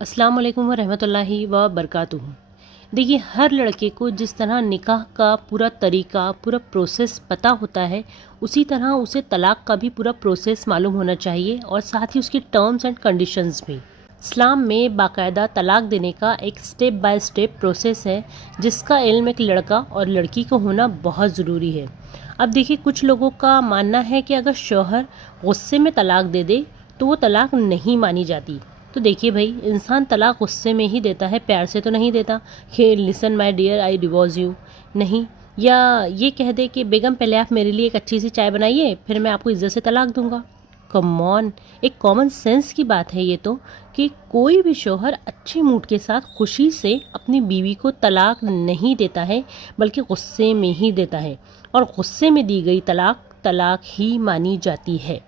अस्सलाम वालेकुम वरहमतुल्लाहि व बरकातुहू। देखिए, हर लड़के को जिस तरह निकाह का पूरा तरीका, पूरा प्रोसेस पता होता है, उसी तरह उसे तलाक का भी पूरा प्रोसेस मालूम होना चाहिए और साथ ही उसकी टर्म्स एंड कंडीशंस भी। इस्लाम में बाकायदा तलाक देने का एक स्टेप बाय स्टेप प्रोसेस है, जिसका इल्म एक लड़का और लड़की को होना बहुत ज़रूरी है। अब देखिए, कुछ लोगों का मानना है कि अगर शौहर गुस्से में तलाक दे दे तो वो तलाक नहीं मानी जाती। तो देखिए भाई, इंसान तलाक गुस्से में ही देता है, प्यार से तो नहीं देता कि listen my dear I divorce you, नहीं। या ये कह दे कि बेगम पहले आप मेरे लिए एक अच्छी सी चाय बनाइए, फिर मैं आपको इज्जत से तलाक दूंगा। कम ऑन, एक कॉमन सेंस की बात है ये तो, कि कोई भी शौहर अच्छे मूड के साथ खुशी से अपनी बीवी को तलाक नहीं देता है, बल्कि गुस्से में ही देता है। और गुस्से में दी गई तलाक तलाक ही मानी जाती है,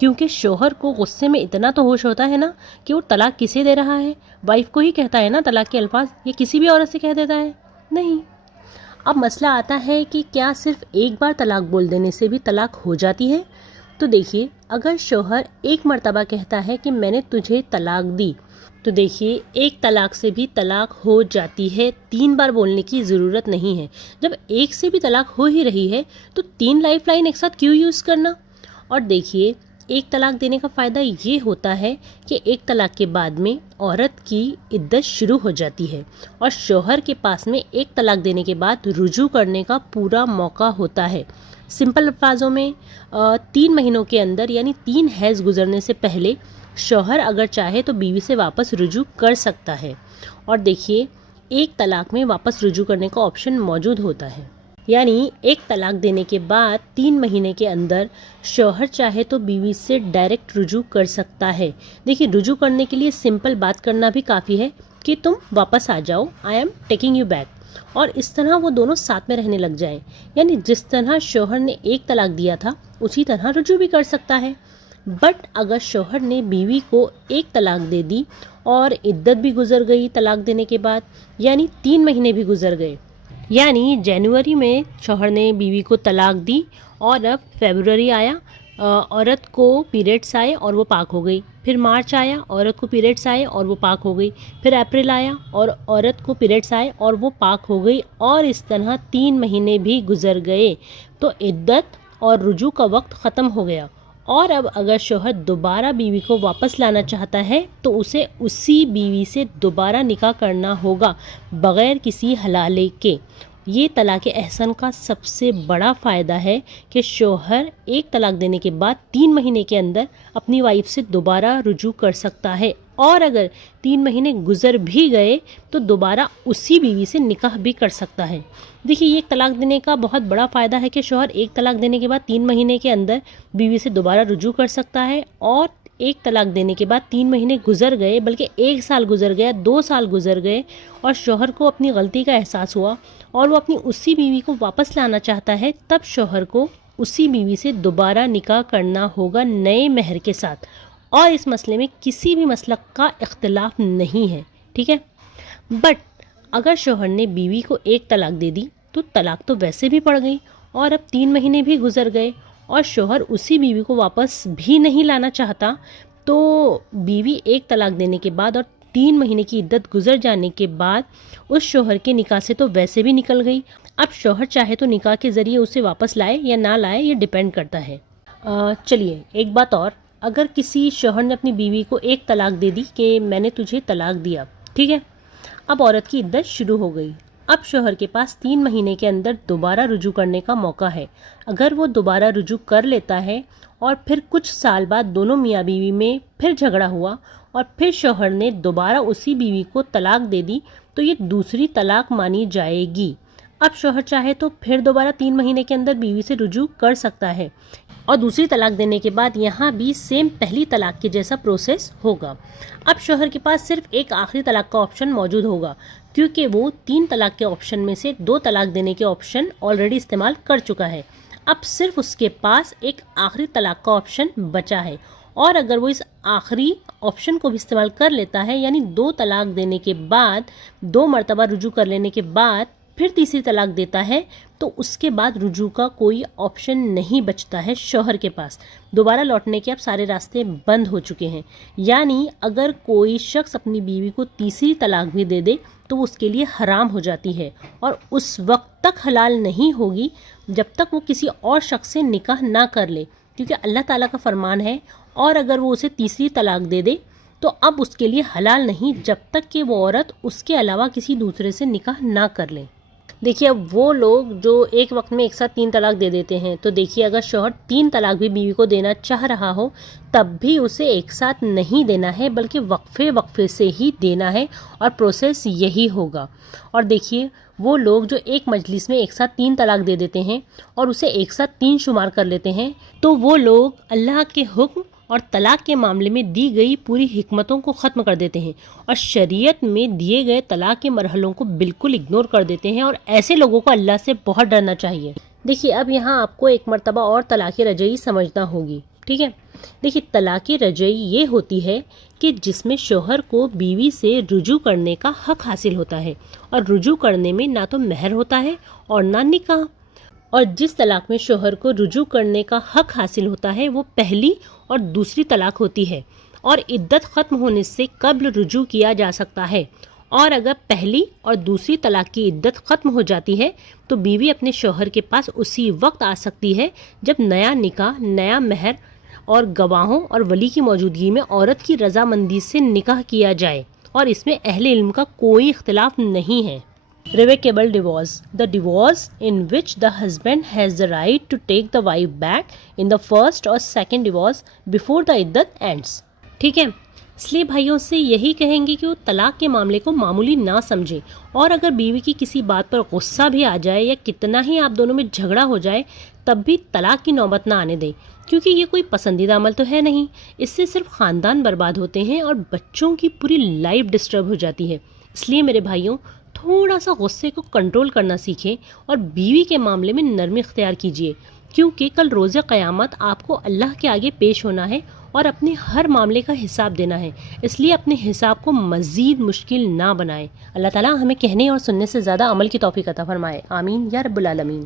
क्योंकि शौहर को गुस्से में इतना तो होश होता है ना कि वो तलाक किसे दे रहा है। वाइफ को ही कहता है ना तलाक के अल्फाज, या किसी भी औरत से कह देता है? नहीं। अब मसला आता है कि क्या सिर्फ एक बार तलाक बोल देने से भी तलाक हो जाती है? तो देखिए, अगर शौहर एक मर्तबा कहता है कि मैंने तुझे तलाक दी, तो देखिए एक तलाक से भी तलाक हो जाती है। 3 बार बोलने की ज़रूरत नहीं है। जब एक से भी तलाक हो ही रही है तो 3 लाइफ लाइन एक साथ क्यों यूज़ करना। और देखिए, एक तलाक देने का फ़ायदा ये होता है कि एक तलाक के बाद में औरत की इद्दत शुरू हो जाती है और शौहर के पास में एक तलाक देने के बाद रुजू करने का पूरा मौका होता है। सिंपल अल्फाजों में 3 महीनों के अंदर, यानी 3 हैज़ गुजरने से पहले शौहर अगर चाहे तो बीवी से वापस रुजू कर सकता है। और देखिए, एक तलाक में वापस रुजू करने का ऑप्शन मौजूद होता है, यानी एक तलाक देने के बाद 3 महीने के अंदर शौहर चाहे तो बीवी से डायरेक्ट रुजू कर सकता है। देखिए, रुजू करने के लिए सिंपल बात करना भी काफ़ी है कि तुम वापस आ जाओ, I am taking you back, और इस तरह वो दोनों साथ में रहने लग जाएं। यानी जिस तरह शौहर ने एक तलाक दिया था उसी तरह रुजू भी कर सकता है। बट अगर शौहर ने बीवी को एक तलाक दे दी और इद्दत भी गुजर गई तलाक देने के बाद, यानी 3 महीने भी गुजर गए, यानी जनवरी में शौहर ने बीवी को तलाक दी और अब फरवरी आया, औरत को पीरियड्स आए और वो पाक हो गई। फिर मार्च आया, औरत को पीरियड्स आए और वो पाक हो गई। फिर अप्रैल आया और औरत को पीरियड्स आए और वो पाक हो गई। और इस तरह 3 महीने भी गुजर गए तो इद्दत और रुजू का वक्त ख़त्म हो गया। और अब अगर शौहर दोबारा बीवी को वापस लाना चाहता है तो उसे उसी बीवी से दोबारा निकाह करना होगा, बग़ैर किसी हलाले के। ये तलाक़ एहसन का सबसे बड़ा फ़ायदा है कि शौहर एक तलाक देने के बाद 3 महीने के अंदर अपनी वाइफ से दोबारा रुजू कर सकता है, और अगर 3 महीने गुजर भी गए तो दोबारा उसी बीवी से निकाह भी कर सकता है। देखिए, ये तलाक देने का बहुत बड़ा फ़ायदा है कि शौहर एक तलाक देने के बाद 3 महीने के अंदर बीवी से दोबारा रुजू कर सकता है, और एक तलाक देने के बाद 3 महीने गुजर गए, बल्कि 1 साल गुजर गया, 2 साल गुजर गए, और शौहर को अपनी गलती का एहसास हुआ और वो अपनी उसी बीवी को वापस लाना चाहता है, तब शौहर को उसी बीवी से दोबारा निकाह करना होगा नए महर के साथ। और इस मसले में किसी भी मसलक का इख्तिलाफ नहीं है, ठीक है। बट अगर शौहर ने बीवी को एक तलाक दे दी तो तलाक तो वैसे भी पड़ गई, और अब 3 महीने भी गुजर गए और शौहर उसी बीवी को वापस भी नहीं लाना चाहता, तो बीवी एक तलाक देने के बाद और 3 महीने की इद्दत गुजर जाने के बाद उस शौहर के निकाह से तो वैसे भी निकल गई। अब शौहर चाहे तो निकाह के ज़रिए उसे वापस लाए या ना लाए, ये डिपेंड करता है। चलिए, एक बात और, अगर किसी शौहर ने अपनी बीवी को एक तलाक दे दी कि मैंने तुझे तलाक दिया, ठीक है। अब औरत की इद्दत शुरू हो गई। अब शौहर के पास 3 महीने के अंदर दोबारा रुजू करने का मौका है। अगर वो दोबारा रुजू कर लेता है और फिर कुछ साल बाद दोनों मियाँ बीवी में फिर झगड़ा हुआ और फिर शौहर ने दोबारा उसी बीवी को तलाक दे दी, तो ये दूसरी तलाक मानी जाएगी। अब शौहर चाहे तो फिर दोबारा 3 महीने के अंदर बीवी से रुजू कर सकता है, और दूसरी तलाक देने के बाद यहाँ भी सेम पहली तलाक के जैसा प्रोसेस होगा। अब शौहर के पास सिर्फ एक आखिरी तलाक का ऑप्शन मौजूद होगा, क्योंकि वो 3 तलाक के ऑप्शन में से 2 तलाक देने के ऑप्शन ऑलरेडी इस्तेमाल कर चुका है। अब सिर्फ उसके पास एक आखिरी तलाक का ऑप्शन बचा है, और अगर वो इस आखिरी ऑप्शन को भी इस्तेमाल कर लेता है, यानी 2 तलाक देने के बाद 2 मरतबा रुजू कर लेने के बाद پھر تیسری طلاق دیتا ہے تو اس کے بعد رجوع کا کوئی آپشن نہیں بچتا ہے شوہر کے پاس. دوبارہ لوٹنے کے اب سارے راستے بند ہو چکے ہیں. یعنی اگر کوئی شخص اپنی بیوی کو تیسری طلاق بھی دے دے تو وہ اس کے لیے حرام ہو جاتی ہے اور اس وقت تک حلال نہیں ہوگی جب تک وہ کسی اور شخص سے نکاح نہ کر لے، کیونکہ اللہ تعالیٰ کا فرمان ہے اور اگر وہ اسے تیسری طلاق دے دے تو اب اس کے لیے حلال نہیں جب تک کہ وہ عورت اس کے علاوہ کسی دوسرے سے نکاح نہ کر لے. دیکھیے اب وہ لوگ جو ایک وقت میں ایک ساتھ 3 طلاق دے دیتے ہیں، تو دیکھیے اگر شوہر 3 طلاق بھی بیوی کو دینا چاہ رہا ہو تب بھی اسے ایک ساتھ نہیں دینا ہے بلکہ وقفے سے ہی دینا ہے اور پروسیس یہی ہوگا. اور دیکھیے وہ لوگ جو ایک مجلس میں ایک ساتھ 3 طلاق دے دیتے ہیں اور اسے ایک ساتھ 3 شمار کر لیتے ہیں، تو وہ لوگ اللہ کے حکم اور طلاق کے معاملے میں دی گئی پوری حکمتوں کو ختم کر دیتے ہیں اور شریعت میں دیے گئے طلاق کے مرحلوں کو بالکل اگنور کر دیتے ہیں، اور ایسے لوگوں کو اللہ سے بہت ڈرنا چاہیے. دیکھیے اب یہاں آپ کو ایک مرتبہ اور طلاق رجعی سمجھنا ہوگی. ٹھیک ہے، دیکھیے طلاق رجعی یہ ہوتی ہے کہ جس میں شوہر کو بیوی سے رجوع کرنے کا حق حاصل ہوتا ہے، اور رجوع کرنے میں نہ تو مہر ہوتا ہے اور نہ نکاح. اور جس طلاق میں شوہر کو رجوع کرنے کا حق حاصل ہوتا ہے وہ پہلی اور دوسری طلاق ہوتی ہے، اور عدت ختم ہونے سے قبل رجوع کیا جا سکتا ہے. اور اگر پہلی اور دوسری طلاق کی عدت ختم ہو جاتی ہے تو بیوی اپنے شوہر کے پاس اسی وقت آ سکتی ہے جب نیا نکاح، نیا مہر اور گواہوں اور ولی کی موجودگی میں عورت کی رضامندی سے نکاح کیا جائے، اور اس میں اہل علم کا کوئی اختلاف نہیں ہے. Revocable divorce, the divorce in which the husband has the right to take the wife back in the first or second divorce before the iddat ends. ٹھیک ہے، اس لیے بھائیوں سے یہی کہیں گے کہ وہ طلاق کے معاملے کو معمولی نہ سمجھیں، اور اگر بیوی کی کسی بات پر غصہ بھی آ جائے یا کتنا ہی آپ دونوں میں جھگڑا ہو جائے تب بھی طلاق کی نوبت نہ آنے دیں، کیونکہ یہ کوئی پسندیدہ عمل تو ہے نہیں. اس سے صرف خاندان برباد ہوتے ہیں اور بچوں کی پوری لائف ڈسٹرب ہو جاتی ہے. اس لیے میرے بھائیوں تھوڑا سا غصے کو کنٹرول کرنا سیکھیں اور بیوی کے معاملے میں نرمی اختیار کیجیے، کیونکہ کل روز قیامت آپ کو اللہ کے آگے پیش ہونا ہے اور اپنے ہر معاملے کا حساب دینا ہے. اس لیے اپنے حساب کو مزید مشکل نہ بنائیں. اللہ تعالیٰ ہمیں کہنے اور سننے سے زیادہ عمل کی توفیق عطا فرمائے. آمین یا رب العالمین.